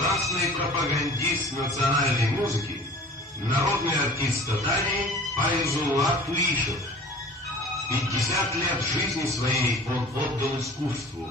Страстный пропагандист национальной музыки, народный артист Татарии Файзулла Туришев. 50 лет жизни своей он отдал искусству.